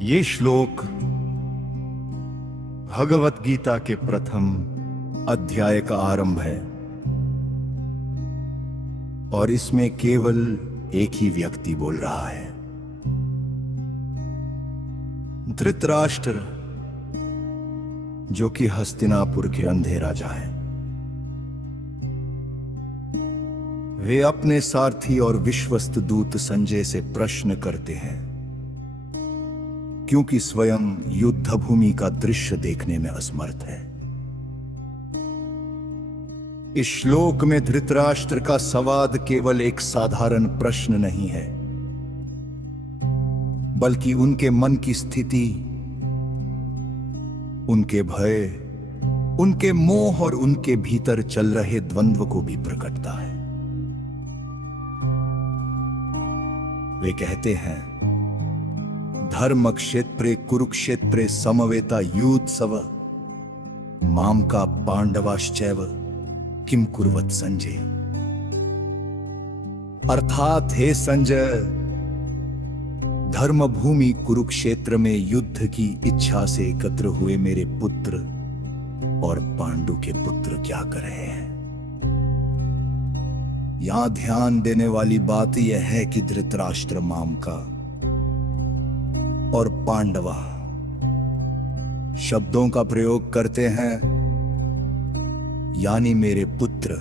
ये श्लोक भगवत गीता के प्रथम अध्याय का आरंभ है और इसमें केवल एक ही व्यक्ति बोल रहा है। धृतराष्ट्र, जो कि हस्तिनापुर के अंधे राजा हैं, वे अपने सारथी और विश्वस्त दूत संजय से प्रश्न करते हैं, क्योंकि स्वयं युद्ध भूमि का दृश्य देखने में असमर्थ है। इस श्लोक में धृतराष्ट्र का सवाल केवल एक साधारण प्रश्न नहीं है, बल्कि उनके मन की स्थिति, उनके भय, उनके मोह और उनके भीतर चल रहे द्वंद्व को भी प्रकटता है। वे कहते हैं, धर्म क्षेत्रे कुरुक्षेत्रे समवेता युत्सव माम का पांडवाश्चैव किम कुर्वत संजय। अर्थात हे संजय, धर्म भूमि कुरुक्षेत्र में युद्ध की इच्छा से एकत्र हुए मेरे पुत्र और पांडु के पुत्र क्या कर रहे हैं। यहां ध्यान देने वाली बात यह है कि धृतराष्ट्र माम का और पांडवा शब्दों का प्रयोग करते हैं, यानी मेरे पुत्र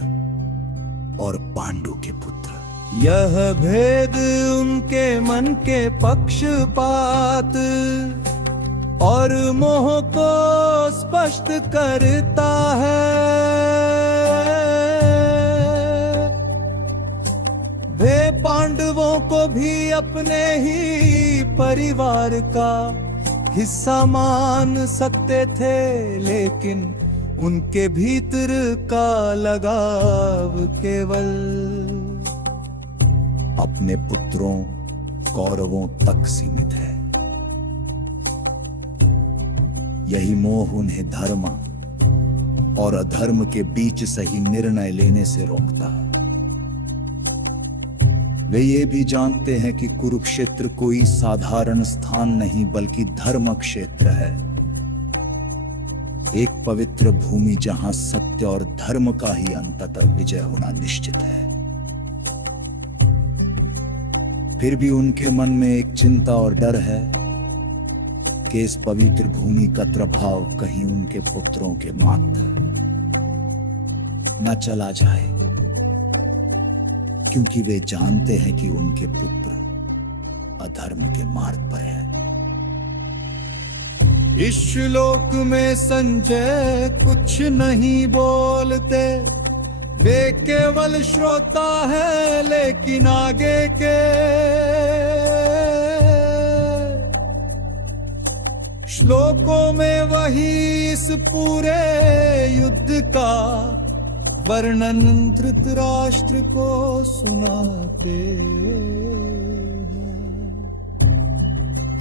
और पांडु के पुत्र। यह भेद उनके मन के पक्षपात और मोह को स्पष्ट करता है। वे पांडवों को भी अपने ही परिवार का हिस्सा मान सकते थे, लेकिन उनके भीतर का लगाव केवल अपने पुत्रों कौरवों तक सीमित है। यही मोह उन्हें धर्म और अधर्म के बीच सही निर्णय लेने से रोकता। वे ये भी जानते हैं कि कुरुक्षेत्र कोई साधारण स्थान नहीं, बल्कि धर्म क्षेत्र है, एक पवित्र भूमि जहां सत्य और धर्म का ही अंततः विजय होना निश्चित है। फिर भी उनके मन में एक चिंता और डर है कि इस पवित्र भूमि का प्रभाव कहीं उनके पुत्रों के मात्र न चला जाए, क्योंकि वे जानते हैं कि उनके पुत्र अधर्म के मार्ग पर है। इस श्लोक में संजय कुछ नहीं बोलते, वे केवल श्रोता है, लेकिन आगे के श्लोकों में वही इस पूरे युद्ध का वर्णन धृतराष्ट्र को सुनाते हैं।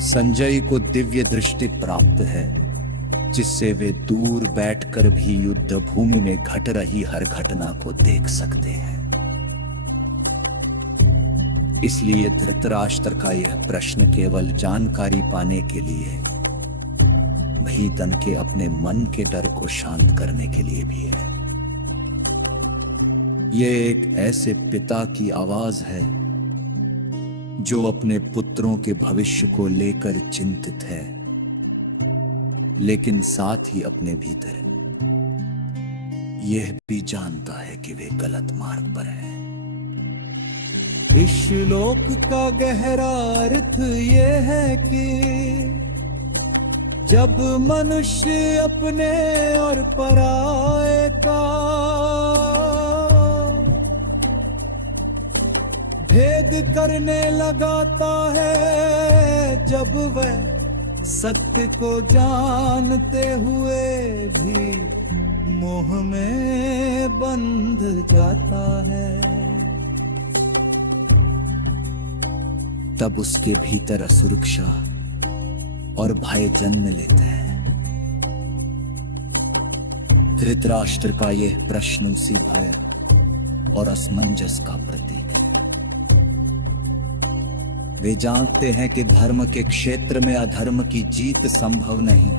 संजय को दिव्य दृष्टि प्राप्त है, जिससे वे दूर बैठकर भी युद्ध भूमि में घट रही हर घटना को देख सकते हैं। इसलिए धृतराष्ट्र का यह प्रश्न केवल जानकारी पाने के लिए नहीं, तन के अपने मन के डर को शांत करने के लिए भी है। यह एक ऐसे पिता की आवाज है जो अपने पुत्रों के भविष्य को लेकर चिंतित है, लेकिन साथ ही अपने भीतर यह भी जानता है कि वे गलत मार्ग पर हैं। इस श्लोक का गहरा अर्थ ये है कि जब मनुष्य अपने और पराये का भेद करने लगाता है, जब वह सत्य को जानते हुए भी मोह में बंध जाता है, तब उसके भीतर असुरक्षा और भय जन्म लेते हैं। धृतराष्ट्र का यह प्रश्न उसी भय और असमंजस का प्रतीक है। वे जानते हैं कि धर्म के क्षेत्र में अधर्म की जीत संभव नहीं,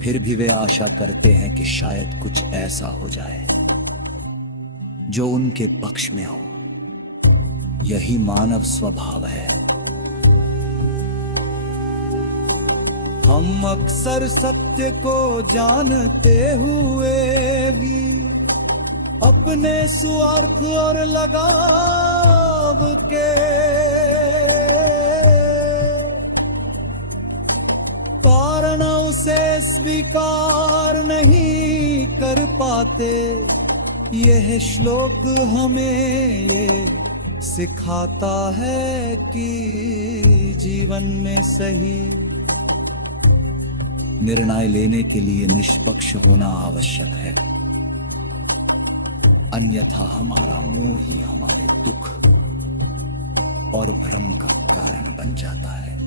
फिर भी वे आशा करते हैं कि शायद कुछ ऐसा हो जाए जो उनके पक्ष में हो। यही मानव स्वभाव है। हम अक्सर सत्य को जानते हुए भी अपने स्वार्थ और लगाव के कारण उसे स्वीकार नहीं कर पाते। यह श्लोक हमें ये सिखाता है कि जीवन में सही निर्णय लेने के लिए निष्पक्ष होना आवश्यक है, अन्यथा हमारा मोह ही हमारे दुख और भ्रम का कारण बन जाता है।